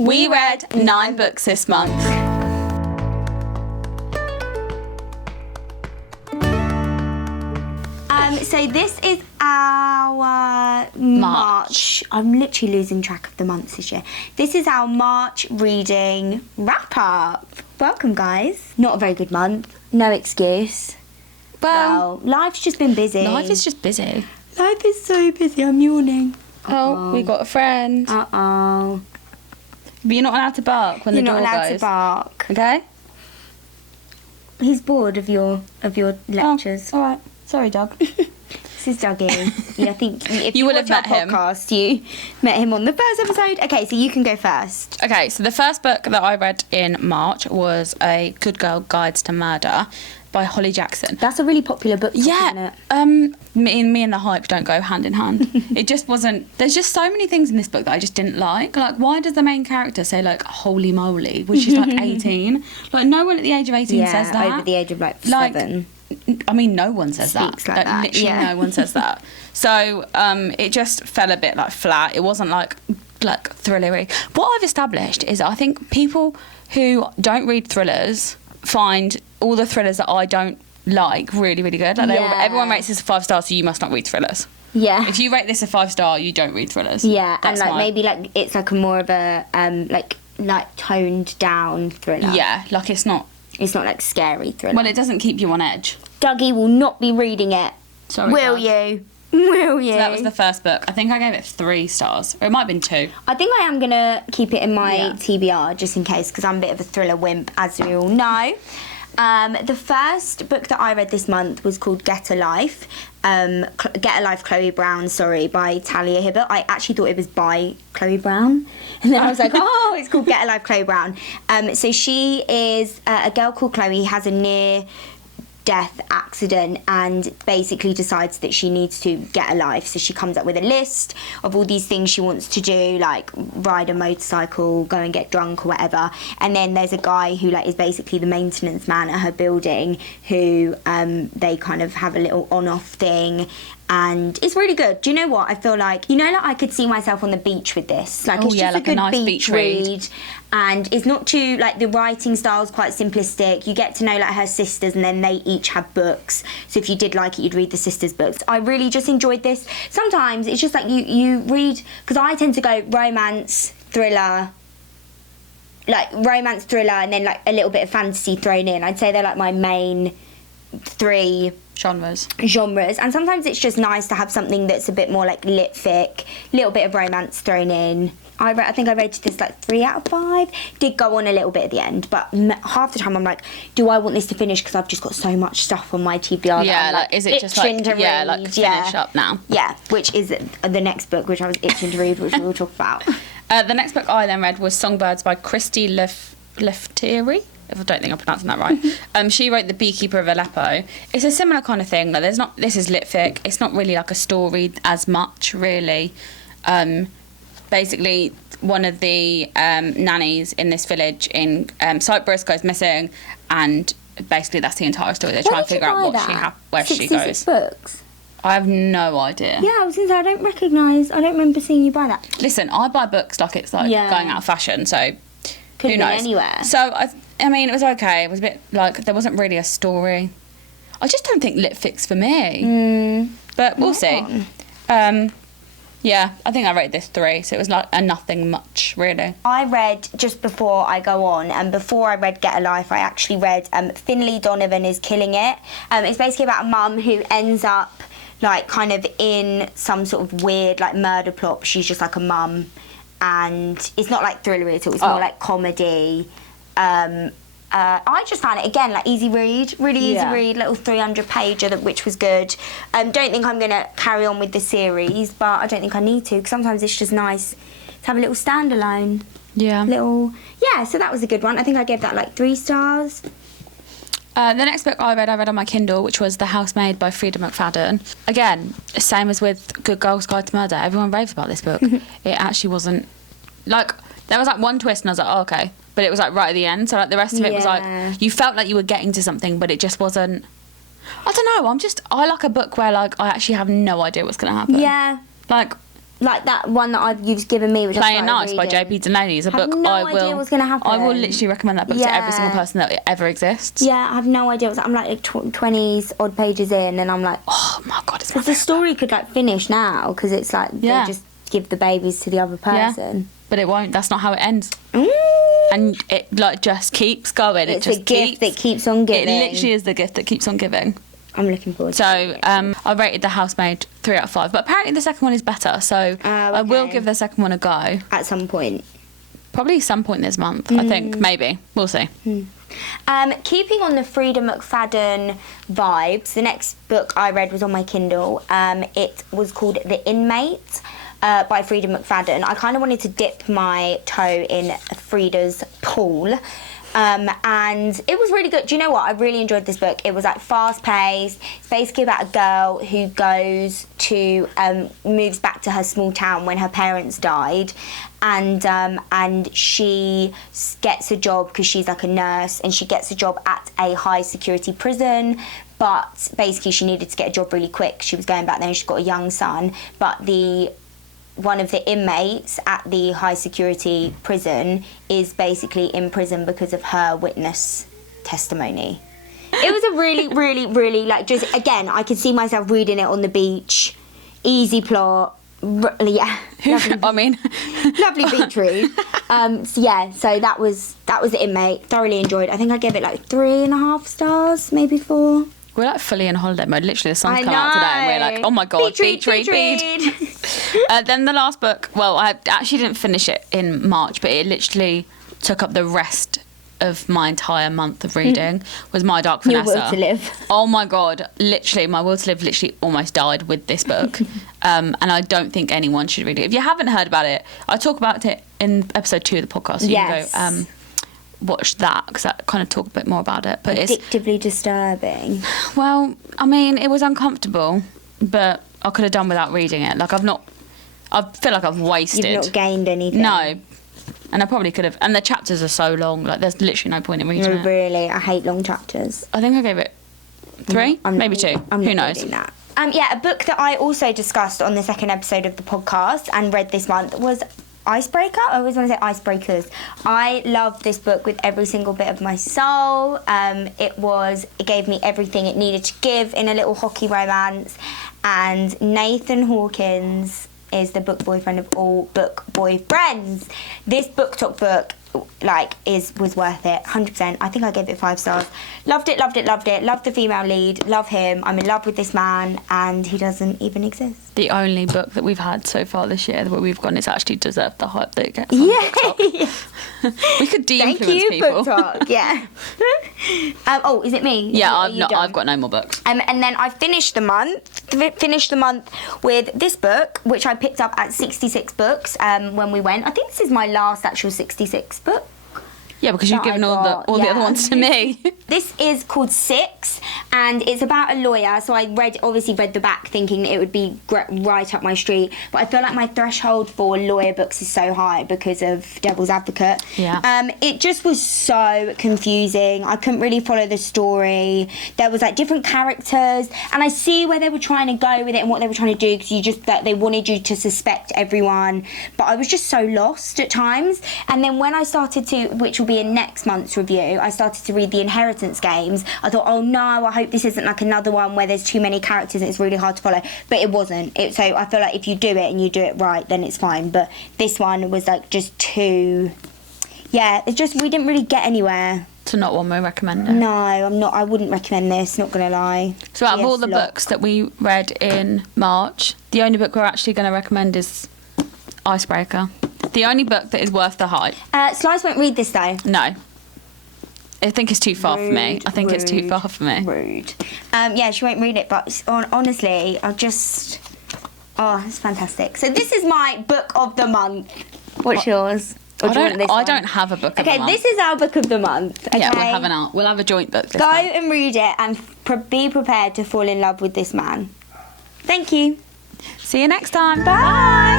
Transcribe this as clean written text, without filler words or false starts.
We read 9 books this month. So this is our March. I'm literally losing track of the months this year. This is our March reading wrap-up. Welcome, guys. Not a very good month. No excuse. Well, life's just been busy. Life is just busy. Life is so busy. I'm yawning. Oh, we got a friend. Uh-oh. But you're not allowed to bark when the door goes. You're not allowed to bark. Okay? He's bored of your lectures. Oh, all right. Sorry, Doug. This is Dougie. Yeah, I think if you would have met him. Podcast, you met him on the first episode. Okay, so you can go first. Okay, so the first book that I read in March was A Good Girl Guides to Murder by Holly Jackson. That's a really popular book, isn't it? Me and the hype don't go hand in hand. It just wasn't... There's just so many things in this book that I just didn't like. Like, why does the main character say, like, holy moly, when she's, like, 18? Like, no one at the age of 18 says that. Over the age of, like, 7. I mean, no one says Speaks that. like that. Literally no one says that. So it just fell a bit like flat. It wasn't like thrillery. What I've established is I think people who don't read thrillers find all the thrillers that I don't like really, really good. Like everyone rates this a 5 stars, so you must not read thrillers. Yeah. If you rate this a 5 star, you don't read thrillers. Yeah, and like maybe like it's like a more of a like toned down thriller. Yeah, like it's not like scary thriller. Well, it doesn't keep you on edge. Dougie will not be reading it. Sorry. Will you? Will you? So that was the first book. I think I gave it 3 stars. Or it might have been 2. I think I am going to keep it in my TBR just in case, because I'm a bit of a thriller wimp, as we all know. The first book that I read this month was called Get a Life. Get a Life, Chloe Brown, by Talia Hibbert. I actually thought it was by Chloe Brown. And then I was like, oh, it's called Get a Life, Chloe Brown. So she is a girl called Chloe, has a near-death accident and basically decides that she needs to get a life. So she comes up with a list of all these things she wants to do, like ride a motorcycle, go and get drunk or whatever. And then there's a guy who is basically the maintenance man at her building who they kind of have a little on-off thing. And it's really good. Do you know what? I feel like, I could see myself on the beach with this. It's just a good nice beach read. And it's not too, the writing style's quite simplistic. You get to know, her sisters, and then they each have books. So if you did like it, you'd read the sisters' books. I really just enjoyed this. Sometimes it's just you read, because I tend to go romance, thriller, and then, a little bit of fantasy thrown in. I'd say they're, my main 3 genres, and sometimes it's just nice to have something that's a bit more lit fic, little bit of romance thrown in. I think I rated this 3 out of 5. Did go on a little bit at the end, but half the time I'm like, do I want this to finish, because I've just got so much stuff on my TBR. Yeah, is it just finish up now? Yeah, which is the next book, which I was itching to read, which we will talk about. The next book I then read was Songbirds by Christy Lefteri. If I don't think I'm pronouncing that right. She wrote The Beekeeper of Aleppo. It's a similar kind of thing. This is lit fic. It's not really a story as much, really. Basically, one of the nannies in this village in Cyprus goes missing, and basically that's the entire story. They're trying to figure out where she goes. 66 books? I have no idea. Yeah, I was going to say, I don't remember seeing you buy that. Listen, I buy books going out of fashion, so could who knows? Anywhere. So, I mean, it was okay. It was a bit there wasn't really a story. I just don't think lit fic's for me. But we'll see. Yeah, I think I rated this 3, so it was a nothing much, really. I read, just before I go on, and before I read Get a Life, I actually read Finlay, Donovan is Killing It. It's basically about a mum who ends up, kind of in some sort of weird, murder plot. She's just a mum, and it's not thriller at all. It's more comedy. I just found it, again, easy read, really easy read, little 300-pager, which was good. Don't think I'm going to carry on with the series, but I don't think I need to, because sometimes it's just nice to have a little standalone. Yeah. So that was a good one. I think I gave that 3 stars. The next book I read on my Kindle, which was The Housemaid by Freida McFadden. Again, same as with Good Girl's Guide to Murder. Everyone raves about this book. It actually wasn't... there was one twist and I was like, oh, okay. But it was right at the end. So the rest of it was you felt like you were getting to something, but it just wasn't... I don't know. I like a book where I actually have no idea what's going to happen. Yeah. like that one that you've given me, which Playing I Nice by reading. JP Delaney is a book no I will. idea what's gonna happen. I will literally recommend that book to every single Yeah. person that ever exists. Yeah, I have no idea. I'm like 20s odd pages in, and I'm like, Oh my god, it's my because the favourite. story could like finish now, because it's like Yeah. they just give the babies to the other person. But it won't. That's not how it ends. Mm. And it like just keeps going. It's it just a gift that keeps on giving. It literally is the gift that keeps on giving. I'm looking forward to So it. I rated The Housemaid 3 out of 5, but apparently the second one is better. So I will okay. give the second one a go. At some point. Probably some point this month. I think maybe we'll see. Keeping on the Freida McFadden vibes, the next book I read was on my Kindle. It was called The Inmate by Freida McFadden. I kind of wanted to dip my toe in Freida's pool. And it was really good. Do you know what? I really enjoyed this book. It was like fast paced. It's basically about a girl who goes to moves back to her small town when her parents died, and she gets a job because she's like a nurse, and she gets a job at a high security prison. But basically, she needed to get a job really quick. She was going back there, and she's got a young son. But one of the inmates at the high security prison is basically in prison because of her witness testimony. It was a really, really, really, like, just, again, I could see myself reading it on the beach. Easy plot. Yeah. I mean, Lovely beach read. So that was The Inmate. Thoroughly enjoyed. I think I gave it like 3.5 stars, maybe 4. we're like fully in holiday mode. Literally, the sun's I come out today, and we're know. like, oh my god, Beach read. Then the last book. Well, I actually didn't finish it in March, but it literally took up the rest of my entire month of reading. Was My Dark Your Vanessa. Will to Live. Oh my god, literally, My Will to Live literally almost died with this book. And I don't think anyone should read it. If you haven't heard about it, I talk about it in episode 2 of the podcast. So you Yes. can go watch that, because I kind of talk a bit more about it. But it's, Addictively disturbing. well, I mean, it was uncomfortable, but I could have done without reading it. Like, I feel like I've wasted. You've not gained anything. No. And I probably could have. And the chapters are so long. Like, there's literally no point in reading No, it. really. I hate long chapters. I think I gave it 3, maybe 2. I'm Who not knows? reading that. A book that I also discussed on the second episode of the podcast and read this month was Icebreaker. I always want to say Icebreakers. I loved this book with every single bit of my soul. It gave me everything it needed to give in a little hockey romance. And Nathan Hawkins is the book boyfriend of all book boyfriends. This book talk book was worth it, 100%. I think I gave it 5 stars. Loved it. Loved the female lead. Love him. I'm in love with this man, and he doesn't even exist. The only book that we've had so far this year where we've gone, it's actually deserved the hype that it gets. On Book Talk. We could de-influence Thank you, people. Book Talk. Yeah. Is it me? Yeah, Are you done? I've got no more books. And then I finished the month with this book, which I picked up at 66 Books when we went. I think this is my last actual 66 book. Yeah, because you've that I given got, all the other ones to me. This is called Six, and it's about a lawyer. So I obviously read the back thinking it would be right up my street. But I feel like my threshold for lawyer books is so high because of Devil's Advocate. Yeah. It just was so confusing. I couldn't really follow the story. There was like different characters, and I see where they were trying to go with it and what they were trying to do, because they wanted you to suspect everyone. But I was just so lost at times. And then when I started to, which will be in next month's review, I started to read the Inheritance Games. I thought, oh no, I hope this isn't like another one where there's too many characters and it's really hard to follow. But it wasn't. So I feel like if you do it and you do it right, then it's fine. But this one was like just too... Yeah, it's just, we didn't really get anywhere. So not one we recommend it. No, I wouldn't recommend this, not gonna lie. So out of all the Locke. books that we read in March, the only book we're actually going to recommend is Icebreaker. The only book that is worth the hype. Slice won't read this though. No. I think it's too far for me. I think it's too far for me. Rude. She won't read it, but honestly, it's fantastic. So this is my book of the month. What's yours? Or do you want this I one? don't have a book of the Okay, month. this is our book of the month. Okay? Yeah, we'll have a joint book this Go month. and read it and be prepared to fall in love with this man. Thank you. See you next time. Bye.